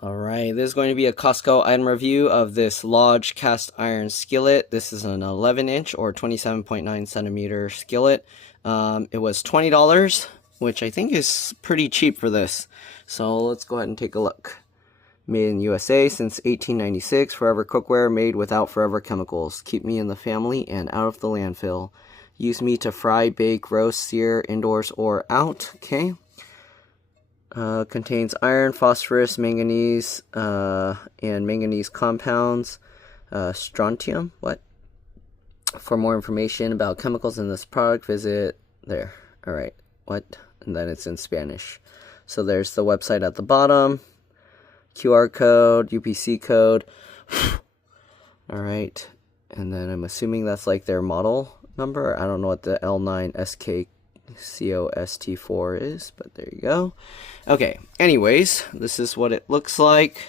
Alright, this is going to be a Costco item review of this Lodge cast iron skillet. This is an 11-inch or 27.9 centimeter skillet. It was $20, which I think is pretty cheap for this. So let's go ahead and take a look. Made in USA since 1896, forever cookware made without forever chemicals. Keep me in the family and out of the landfill. Use me to fry, bake, roast, sear, indoors or out. Okay. Contains iron, phosphorus, manganese, and manganese compounds, strontium. What? For more information about chemicals in this product, visit there. Alright, what? And then it's in Spanish. So there's the website at the bottom, QR code, UPC code. Alright, and then I'm assuming that's like their model number. I don't know what the L9SKCOST4 is, but there you go. Okay, anyways, this is what it looks like.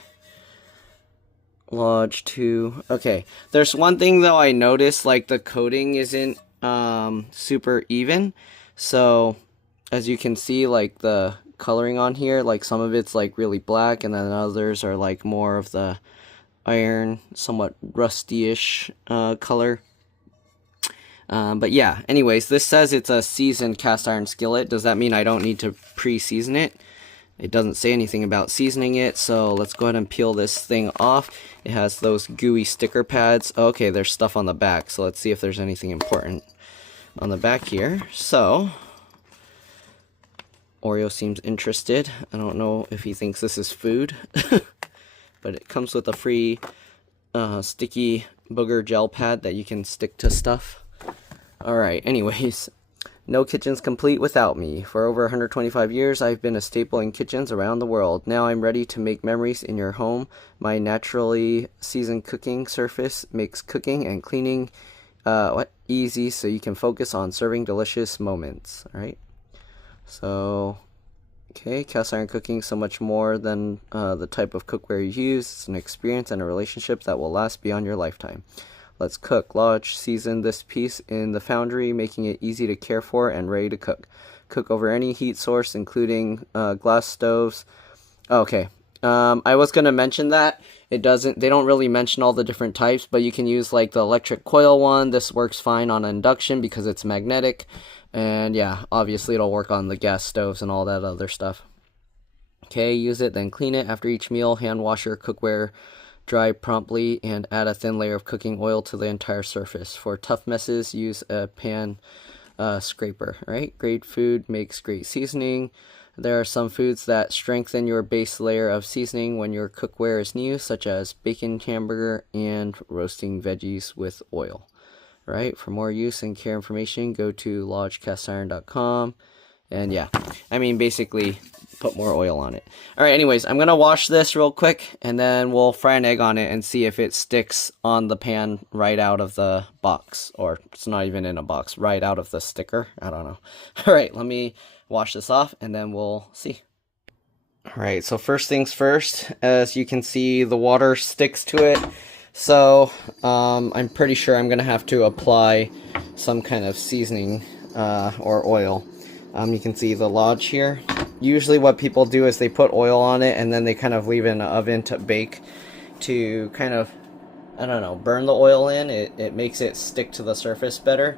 Lodge 2. Okay, there's one thing though I noticed, like the coating isn't super even. So as you can see, like the coloring on here, like some of it's like really black, and then others are like more of the iron, somewhat rusty-ish color. But yeah, anyways, this says it's a seasoned cast iron skillet. Does that mean I don't need to pre-season it? It doesn't say anything about seasoning it, so let's go ahead and peel this thing off. It has those gooey sticker pads. Okay, there's stuff on the back, so let's see if there's anything important on the back here. So, Oreo seems interested. I don't know if he thinks this is food, but it comes with a free sticky booger gel pad that you can stick to stuff. Alright, anyways, no kitchen's complete without me. For over 125 years, I've been a staple in kitchens around the world. Now I'm ready to make memories in your home. My naturally seasoned cooking surface makes cooking and cleaning easy, so you can focus on serving delicious moments. Alright, so, okay, cast iron cooking, so much more than the type of cookware you use. It's an experience and a relationship that will last beyond your lifetime. Let's cook. Lodge seasoned this piece in the foundry, making it easy to care for and ready to cook. Cook over any heat source, including glass stoves. Okay. I was going to mention that. They don't really mention all the different types, but you can use like the electric coil one. This works fine on induction because it's magnetic. And yeah, obviously it'll work on the gas stoves and all that other stuff. Okay, use it, then clean it after each meal. Hand wash your cookware dry promptly and add a thin layer of cooking oil to the entire surface. For tough messes, use a pan scraper. Right? Great food makes great seasoning. There are some foods that strengthen your base layer of seasoning when your cookware is new, such as bacon, hamburger, and roasting veggies with oil. Right? For more use and care information, go to lodgecastiron.com. And yeah, I mean, basically, put more oil on it. Alright, anyways, I'm going to wash this real quick, and then we'll fry an egg on it and see if it sticks on the pan right out of the box. Or it's not even in a box, right out of the sticker. I don't know. Alright, let me wash this off, and then we'll see. Alright, so first things first, as you can see, the water sticks to it. So, I'm pretty sure I'm going to have to apply some kind of seasoning or oil. You can see the Lodge here. Usually what people do is they put oil on it and then they kind of leave it in the oven to bake to kind of, I don't know, burn the oil in. It makes it stick to the surface better.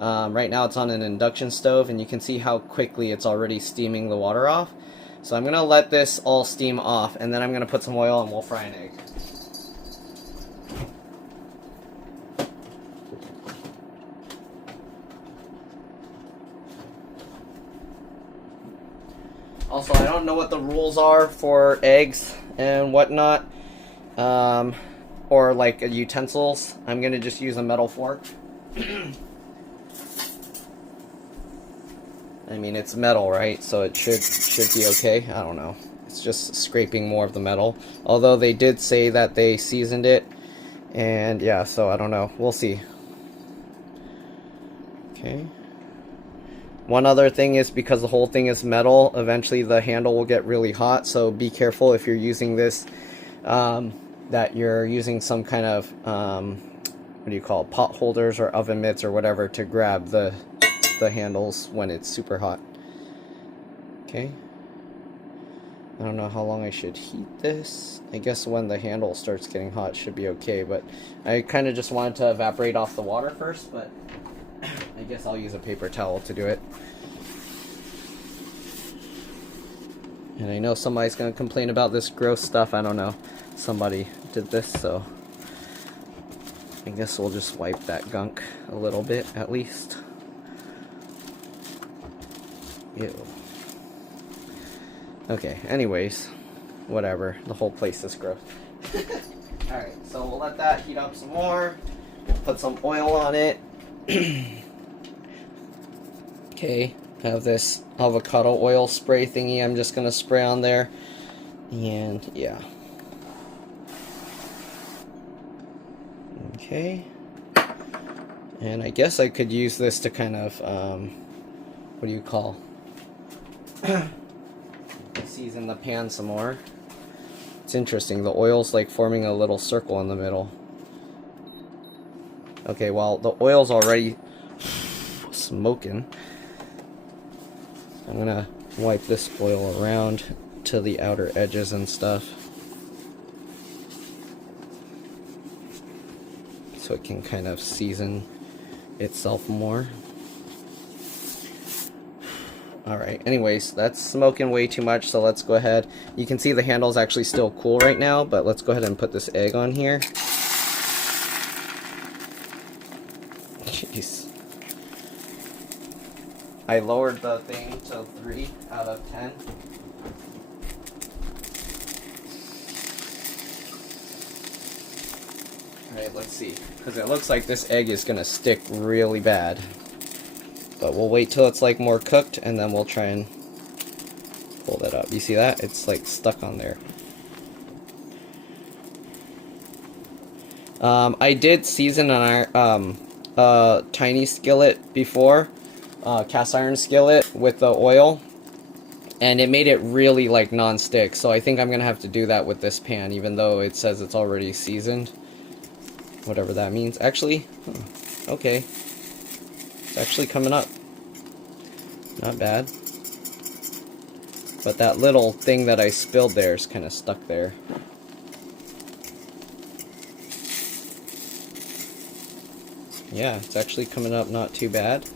Right now it's on an induction stove and you can see how quickly it's already steaming the water off. So I'm going to let this all steam off and then I'm going to put some oil and we'll fry an egg. Also, I don't know what the rules are for eggs and whatnot, or like utensils. I'm gonna just use a metal fork. I mean, it's metal, right? So it should be okay. I don't know. It's just scraping more of the metal. Although they did say that they seasoned it, and yeah, so I don't know. We'll see. Okay. One other thing is because the whole thing is metal, eventually the handle will get really hot, so be careful if you're using this, that you're using some kind of, what do you call it, pot holders or oven mitts or whatever to grab the handles when it's super hot. Okay. I don't know how long I should heat this. I guess when the handle starts getting hot should be okay, but I kind of just wanted to evaporate off the water first, but I guess I'll use a paper towel to do it. And I know somebody's going to complain about this gross stuff. I don't know. Somebody did this, so I guess we'll just wipe that gunk a little bit at least. Ew. Okay, anyways, whatever. The whole place is gross. Alright, so we'll let that heat up some more. We'll put some oil on it. Okay, I have this avocado oil spray thingy I'm just gonna spray on there. And yeah. Okay. And I guess I could use this to kind of, what do you call? Season the pan some more. It's interesting, the oil's like forming a little circle in the middle. Okay, well, the oil's already smoking. I'm gonna wipe this oil around to the outer edges and stuff, so it can kind of season itself more. Alright, anyways, that's smoking way too much, so let's go ahead. You can see the handle's actually still cool right now, but let's go ahead and put this egg on here. Jeez. I lowered the thing to 3 out of 10. Alright, let's see. Because it looks like this egg is going to stick really bad. But we'll wait till it's like more cooked and then we'll try and pull that up. You see that? It's like stuck on there. I did season on our tiny skillet before, cast iron skillet with the oil, and it made it really like non-stick. So I think I'm gonna have to do that with this pan, even though it says it's already seasoned, whatever that means. Actually, okay. It's actually coming up. Not bad. But that little thing that I spilled there is kind of stuck there. Yeah, it's actually coming up not too bad.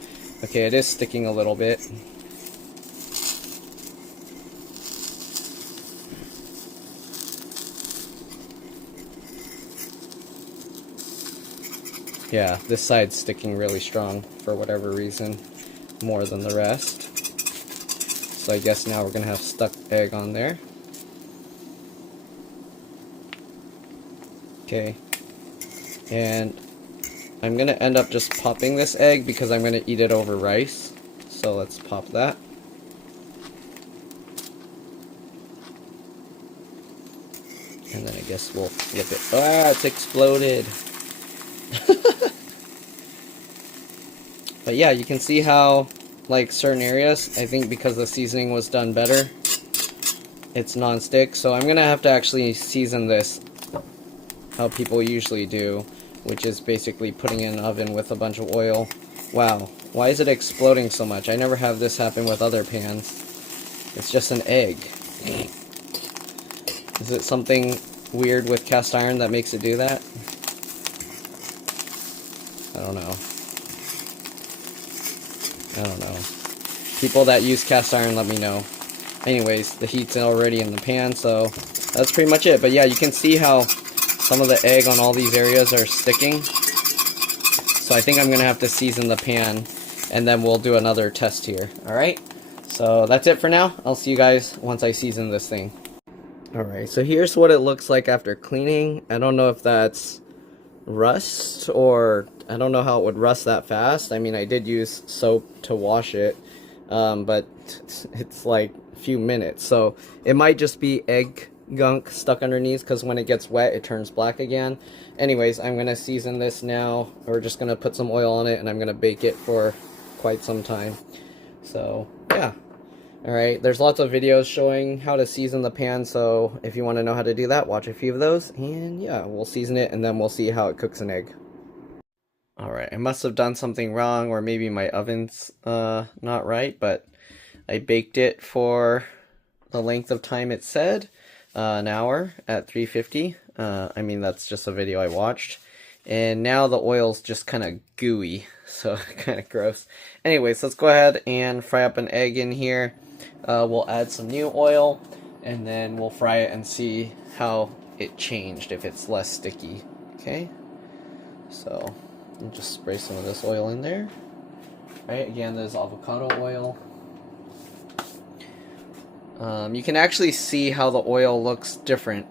Okay, it is sticking a little bit. Yeah, this side's sticking really strong for whatever reason, more than the rest. So I guess now we're gonna have stuck egg on there. Okay, and I'm gonna end up just popping this egg because I'm gonna eat it over rice. So let's pop that. And then I guess we'll flip it. Ah, it's exploded. But yeah, you can see how, like, certain areas, I think because the seasoning was done better, it's non-stick. So I'm gonna have to actually season this how people usually do, which is basically putting it in an oven with a bunch of oil. Wow, why is it exploding so much? I never have this happen with other pans. It's just an egg. Is it something weird with cast iron that makes it do that? I don't know. I don't know. People that use cast iron, let me know. Anyways, the heat's already in the pan, so that's pretty much it. But yeah, you can see how some of the egg on all these areas are sticking. So I think I'm going to have to season the pan, and then we'll do another test here. Alright? So that's it for now. I'll see you guys once I season this thing. Alright, so here's what it looks like after cleaning. I don't know if that's rust, or I don't know how it would rust that fast. I mean, I did use soap to wash it, but it's like a few minutes, so it might just be egg gunk stuck underneath, because when it gets wet it turns black again. Anyways, I'm gonna season this now. We're just gonna put some oil on it and I'm gonna bake it for quite some time. So yeah. Alright, there's lots of videos showing how to season the pan, so if you want to know how to do that, watch a few of those, and yeah, we'll season it, and then we'll see how it cooks an egg. Alright, I must have done something wrong, or maybe my oven's not right, but I baked it for the length of time it said, an hour at 350. I mean, that's just a video I watched. And now the oil's just kind of gooey, so kind of gross. Anyways, let's go ahead and fry up an egg in here. We'll add some new oil, and then we'll fry it and see how it changed, if it's less sticky. Okay, so I'll just spray some of this oil in there. Right, again, there's avocado oil. You can actually see how the oil looks different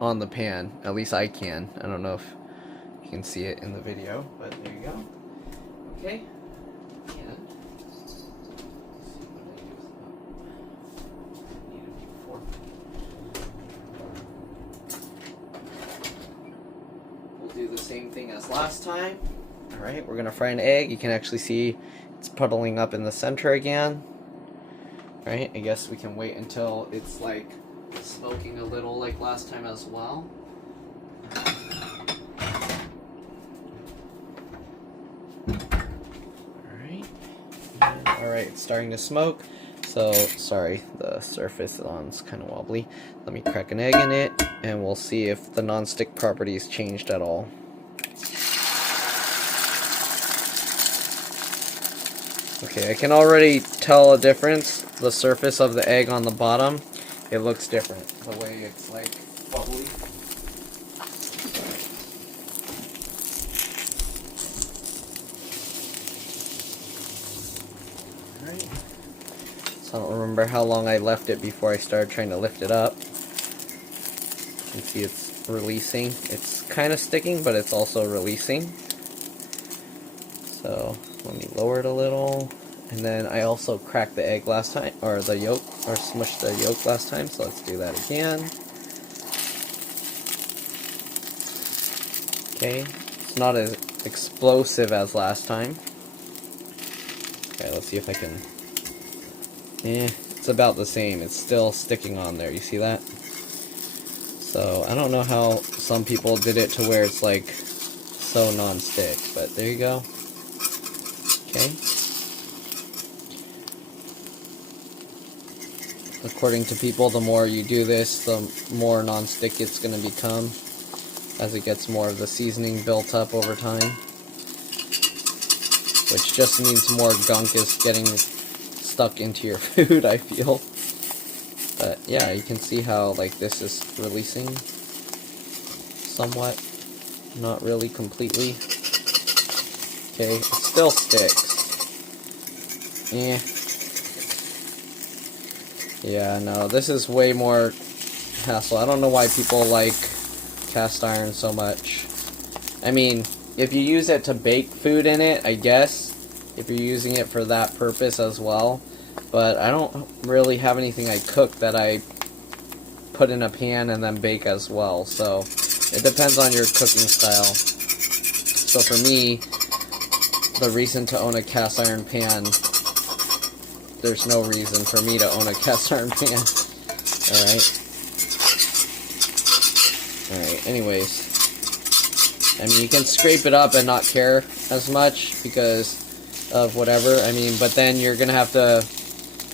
on the pan. At least I can. I don't know if you can see it in the video, but there you go. Okay. And we'll do the same thing as last time. Alright, we're gonna fry an egg. You can actually see it's puddling up in the center again. Right, I guess we can wait until it's like smoking a little like last time as well. Alright, it's starting to smoke. So, sorry, the surface is kind of wobbly. Let me crack an egg in it, and we'll see if the non-stick properties changed at all. Okay, I can already tell a difference. The surface of the egg on the bottom, it looks different. The way it's like bubbly. Alright. So I don't remember how long I left it before I started trying to lift it up. You can see it's releasing. It's kind of sticking, but it's also releasing. So let me lower it a little. And then I also cracked the egg last time, or the yolk, or smushed the yolk last time, so let's do that again. Okay, it's not as explosive as last time. Okay, let's see if I can... it's about the same. It's still sticking on there, you see that? So, I don't know how some people did it to where it's like so non-stick, but there you go. Okay. According to people, the more you do this, the more non-stick it's going to become as it gets more of the seasoning built up over time. Which just means more gunk is getting stuck into your food, I feel. But yeah, you can see how like this is releasing somewhat. Not really completely. Okay, it still sticks. Yeah, no, this is way more hassle. I don't know why people like cast iron so much. I mean, if you use it to bake food in it, I guess, if you're using it for that purpose as well. But I don't really have anything I cook that I put in a pan and then bake as well. So it depends on your cooking style. So for me, the reason to own a cast iron pan, there's no reason for me to own a cast iron pan. Alright, anyways. I mean, you can scrape it up and not care as much because of whatever. I mean, but then you're gonna have to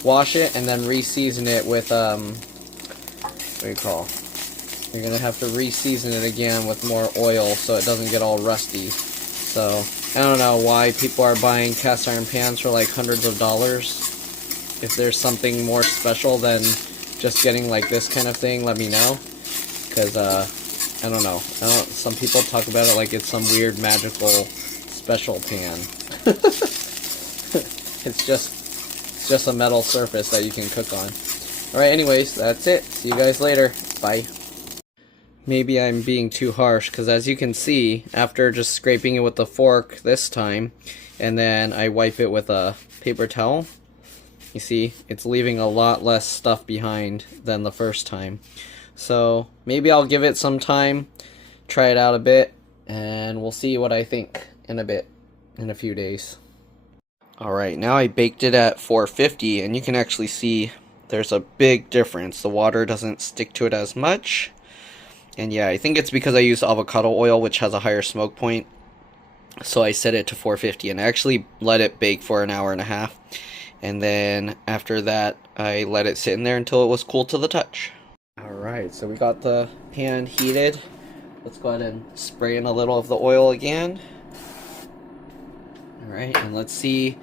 wash it and then re-season it with, what do you call? You're gonna have to re-season it again with more oil so it doesn't get all rusty. So, I don't know why people are buying cast iron pans for like hundreds of dollars. If there's something more special than just getting like this kind of thing, let me know. Because, I don't know. Some people talk about it like it's some weird magical special pan. It's just a metal surface that you can cook on. Alright, anyways, that's it. See you guys later. Bye. Maybe I'm being too harsh, because as you can see, after just scraping it with the fork this time, and then I wipe it with a paper towel, you see, it's leaving a lot less stuff behind than the first time. So, maybe I'll give it some time, try it out a bit, and we'll see what I think in a few days. Alright, now I baked it at 450, and you can actually see there's a big difference. The water doesn't stick to it as much. And yeah, I think it's because I used avocado oil, which has a higher smoke point. So I set it to 450, and I actually let it bake for an hour and a half. And then after that, I let it sit in there until it was cool to the touch. Alright, so we got the pan heated. Let's go ahead and spray in a little of the oil again. Alright, and let's see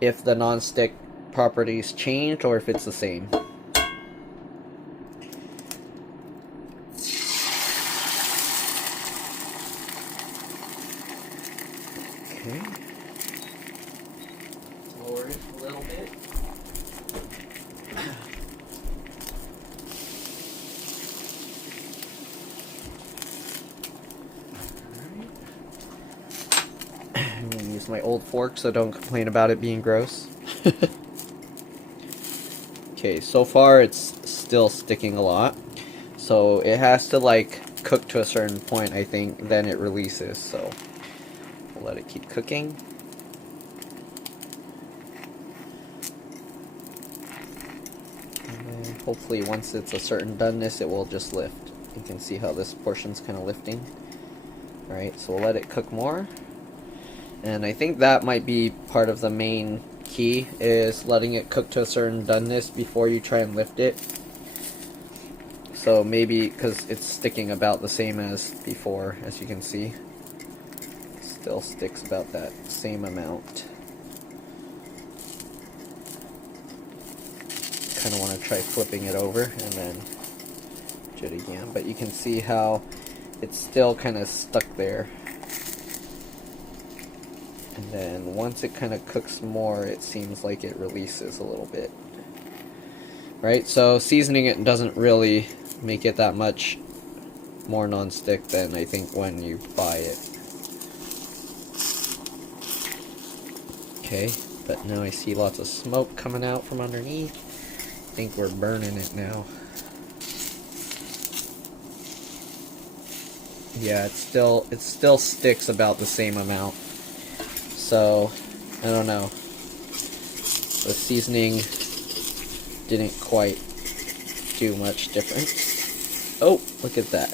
if the nonstick properties changed or if it's the same. Okay. Lower it a little bit. I'm going to use my old fork, so don't complain about it being gross. Okay, so far it's still sticking a lot. So it has to like cook to a certain point, I think, then it releases. So we'll let it keep cooking. And then hopefully once it's a certain doneness, it will just lift. You can see how this portion's kind of lifting. Alright, so we'll let it cook more. And I think that might be part of the main key, is letting it cook to a certain doneness before you try and lift it. So maybe, because it's sticking about the same as before, as you can see. It still sticks about that same amount. Kind of want to try flipping it over and then do it again. But you can see how it's still kind of stuck there. And then once it kind of cooks more, it seems like it releases a little bit. Right, so seasoning it doesn't really make it that much more non-stick than I think when you buy it. Okay, but now I see lots of smoke coming out from underneath. I think we're burning it now. Yeah, it still sticks about the same amount. So, I don't know. The seasoning didn't quite do much difference. Oh, look at that.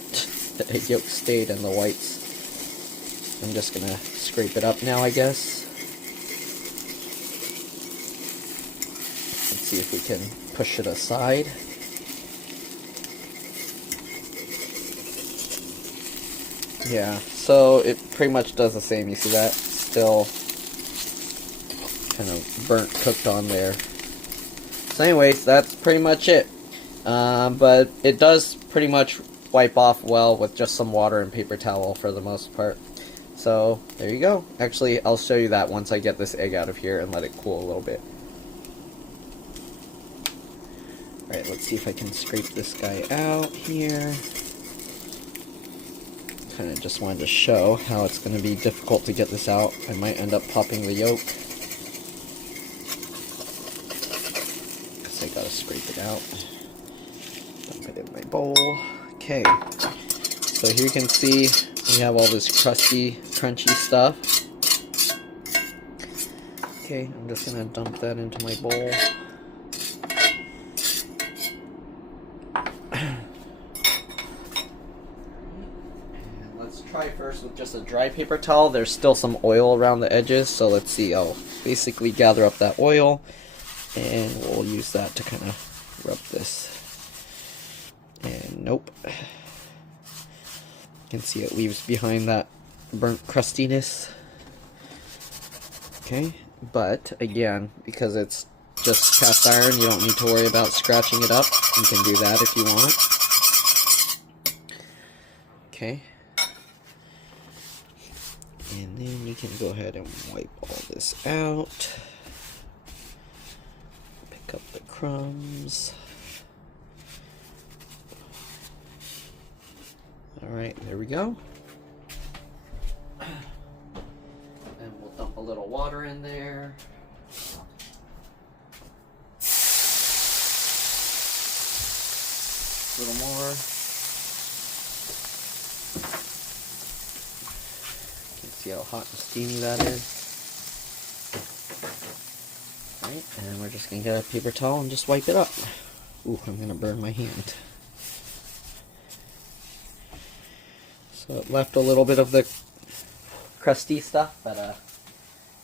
The egg yolk stayed in the whites. I'm just gonna scrape it up now, I guess. Let's see if we can push it aside. Yeah, so it pretty much does the same. You see that? Still kind of burnt, cooked on there. So anyways, that's pretty much it. But it does pretty much wipe off well with just some water and paper towel for the most part. So there you go. Actually, I'll show you that once I get this egg out of here and let it cool a little bit. Alright, let's see if I can scrape this guy out here. Kind of just wanted to show how it's going to be difficult to get this out. I might end up popping the yolk, because I gotta scrape it out. Dump it in my bowl. Okay, so here you can see we have all this crusty, crunchy stuff. Okay, I'm just going to dump that into my bowl. Try first with just a dry paper towel. There's still some oil around the edges, so let's see. I'll basically gather up that oil and we'll use that to kind of rub this. And nope, you can see it leaves behind that burnt crustiness. Okay, but again, because it's just cast iron, you don't need to worry about scratching it up. You can do that if you want. Okay. And then you can go ahead and wipe all this out. Pick up the crumbs. Alright, there we go. And we'll dump a little water in there. A little more. See how hot and steamy that is. Alright, and we're just going to get a paper towel and just wipe it up. Ooh, I'm going to burn my hand. So it left a little bit of the crusty stuff, but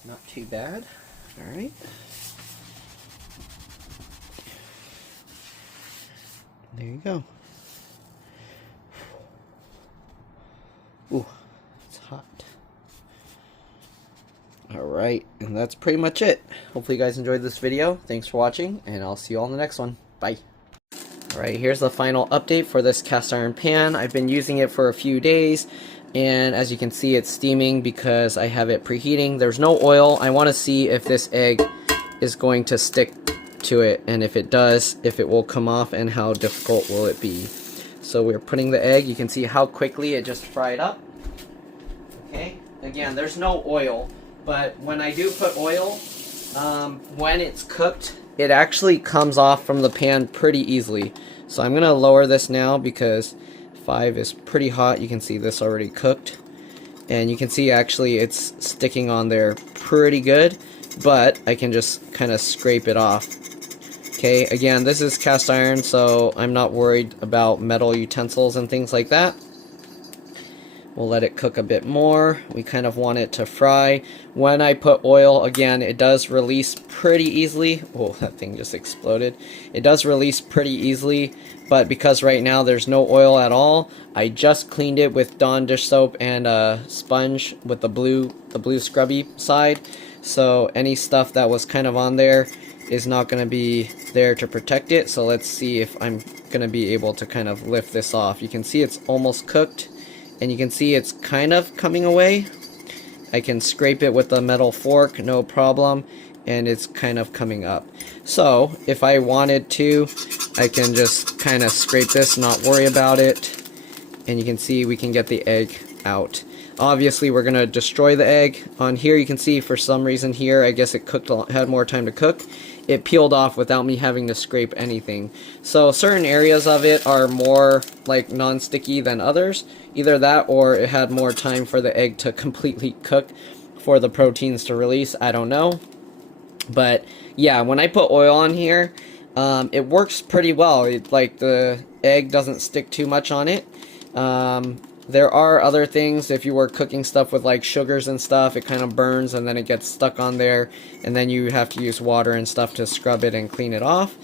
not too bad. Alright. There you go. Ooh, it's hot. Alright, and that's pretty much it. Hopefully you guys enjoyed this video. Thanks for watching, and I'll see you all in the next one. Bye. Alright, here's the final update for this cast iron pan. I've been using it for a few days, and as you can see, it's steaming because I have it preheating. There's no oil. I want to see if this egg is going to stick to it, and if it does, if it will come off, and how difficult will it be. So we're putting the egg. You can see how quickly it just fried up. Okay, again, there's no oil, but when I do put oil, when it's cooked, it actually comes off from the pan pretty easily. So I'm gonna lower this now because 5 is pretty hot. You can see this already cooked, and you can see actually it's sticking on there pretty good, but I can just kind of scrape it off. Okay, again, this is cast iron, so I'm not worried about metal utensils and things like that. We'll let it cook a bit more. We kind of want it to fry. When I put oil, again, it does release pretty easily. Oh, that thing just exploded. It does release pretty easily, but because right now there's no oil at all, I just cleaned it with Dawn dish soap and a sponge with the blue scrubby side. So any stuff that was kind of on there is not going to be there to protect it. So let's see if I'm going to be able to kind of lift this off. You can see it's almost cooked, and you can see it's kind of coming away. I can scrape it with a metal fork, no problem, and it's kind of coming up. So if I wanted to, I can just kind of scrape this, not worry about it, and you can see we can get the egg out. Obviously we're gonna destroy the egg. On here you can see for some reason here, I guess it had more time to cook. It peeled off without me having to scrape anything. So certain areas of it are more like non-sticky than others. Either that or it had more time for the egg to completely cook for the proteins to release. I don't know. But yeah, when I put oil on here, it works pretty well. Like the egg doesn't stick too much on it. There are other things, if you were cooking stuff with like sugars and stuff, it kind of burns and then it gets stuck on there, and then you have to use water and stuff to scrub it and clean it off.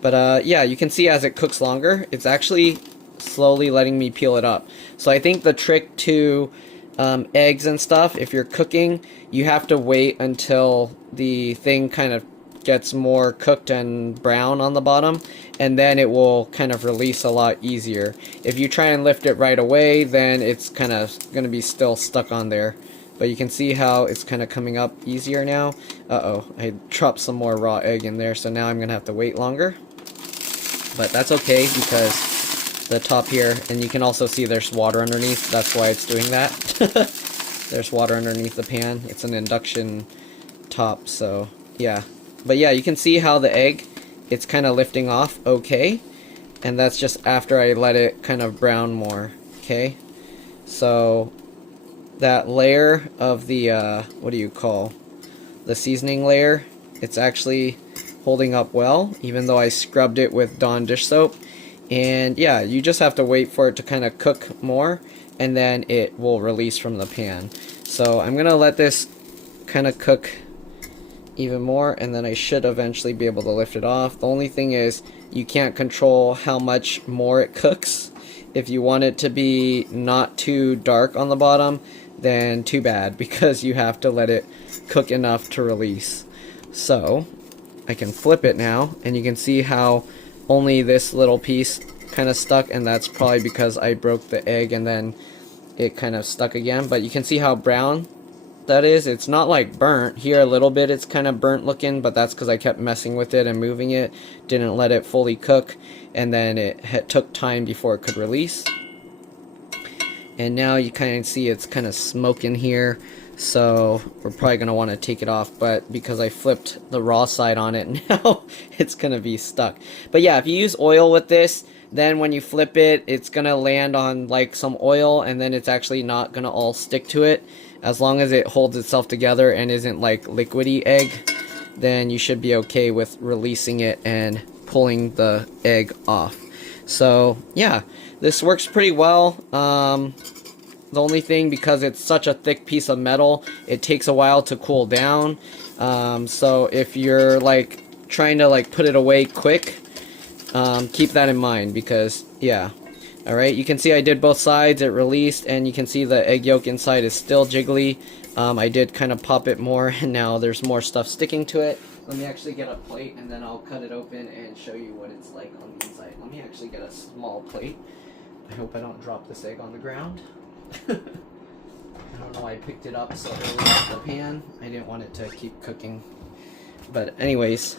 But yeah, you can see as it cooks longer, it's actually slowly letting me peel it up. So I think the trick to eggs and stuff, if you're cooking, you have to wait until the thing kind of gets more cooked and brown on the bottom, and then it will kind of release a lot easier. If you try and lift it right away, then it's kind of going to be still stuck on there. But you can see how it's kind of coming up easier now. Uh-oh, I dropped some more raw egg in there, so now I'm going to have to wait longer. But that's okay, because the top here, and you can also see there's water underneath, that's why it's doing that. There's water underneath the pan. It's an induction top, so yeah. But yeah, you can see how the egg, it's kind of lifting off okay, and that's just after I let it kind of brown more. Okay, so that layer of the what do you call, the seasoning layer, it's actually holding up well, even though I scrubbed it with Dawn dish soap. And yeah, you just have to wait for it to kind of cook more, and then it will release from the pan. So I'm gonna let this kind of cook even more, and then I should eventually be able to lift it off. The only thing is you can't control how much more it cooks. If you want it to be not too dark on the bottom, then too bad, because you have to let it cook enough to release. So I can flip it now, and you can see how only this little piece kind of stuck, and that's probably because I broke the egg and then it kind of stuck again. But you can see how brown that is. It's not like burnt. Here a little bit it's kind of burnt looking, but that's because I kept messing with it and moving it, didn't let it fully cook, and then it took time before it could release. And now you kind of see it's kind of smoking here, so we're probably going to want to take it off, but because I flipped the raw side on it, now it's going to be stuck. But yeah, if you use oil with this, then when you flip it, it's going to land on like some oil, and then it's actually not going to all stick to it. As long as it holds itself together and isn't like liquidy egg, then you should be okay with releasing it and pulling the egg off. So yeah, this works pretty well. The only thing, because it's such a thick piece of metal, it takes a while to cool down. So if you're like trying to like put it away quick, keep that in mind because, yeah. Alright, you can see I did both sides, it released, and you can see the egg yolk inside is still jiggly. I did kind of pop it more, and now there's more stuff sticking to it. Let me actually get a plate, and then I'll cut it open and show you what it's like on the inside. Let me actually get a small plate. I hope I don't drop this egg on the ground. I don't know why I picked it up so early off the pan. I didn't want it to keep cooking. But anyways,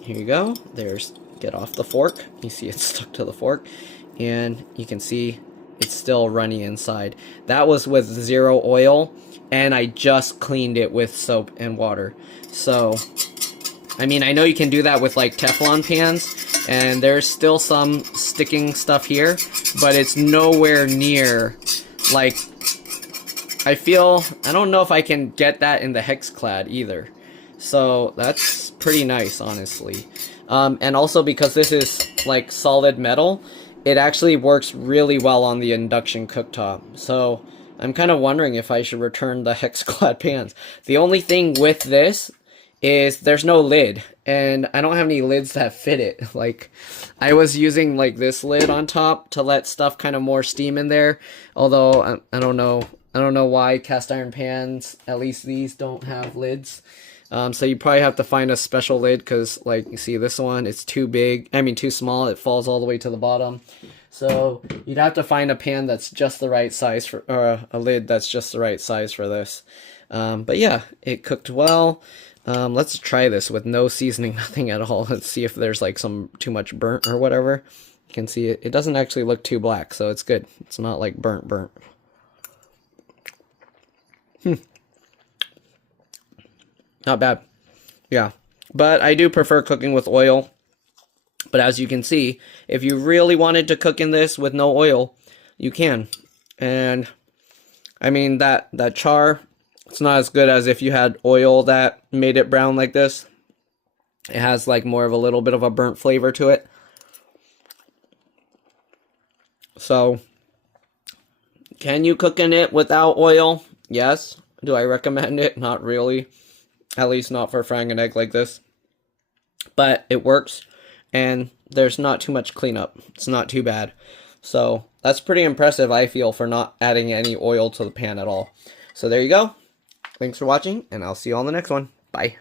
here you go. There's, get off the fork. You see it's stuck to the fork. And you can see it's still runny inside. That was with 0 oil, and I just cleaned it with soap and water. So, I mean, I know you can do that with like Teflon pans, and there's still some sticking stuff here, but it's nowhere near, like, I don't know if I can get that in the Hexclad either. So that's pretty nice, honestly. And also because this is like solid metal, it actually works really well on the induction cooktop. So I'm kind of wondering if I should return the Hexclad pans. The only thing with this is there's no lid, and I don't have any lids that fit it. Like, I was using like this lid on top to let stuff kind of more steam in there. Although I don't know why cast iron pans, at least these, don't have lids. So you probably have to find a special lid because, like, you see this one, it's too big. I mean, too small. It falls all the way to the bottom. So you'd have to find a pan that's just the right size for, or a lid that's just the right size for this. But yeah, it cooked well. Let's try this with no seasoning, nothing at all. Let's see if there's like some too much burnt or whatever. You can see it. It doesn't actually look too black, so it's good. It's not like burnt. Not bad. Yeah. But I do prefer cooking with oil. But as you can see, if you really wanted to cook in this with no oil, you can. And I mean, that char, it's not as good as if you had oil that made it brown like this. It has like more of a little bit of a burnt flavor to it. So, can you cook in it without oil? Yes. Do I recommend it? Not really. At least not for frying an egg like this. But it works, and there's not too much cleanup. It's not too bad. So that's pretty impressive, I feel, for not adding any oil to the pan at all. So there you go. Thanks for watching, and I'll see you on the next one. Bye.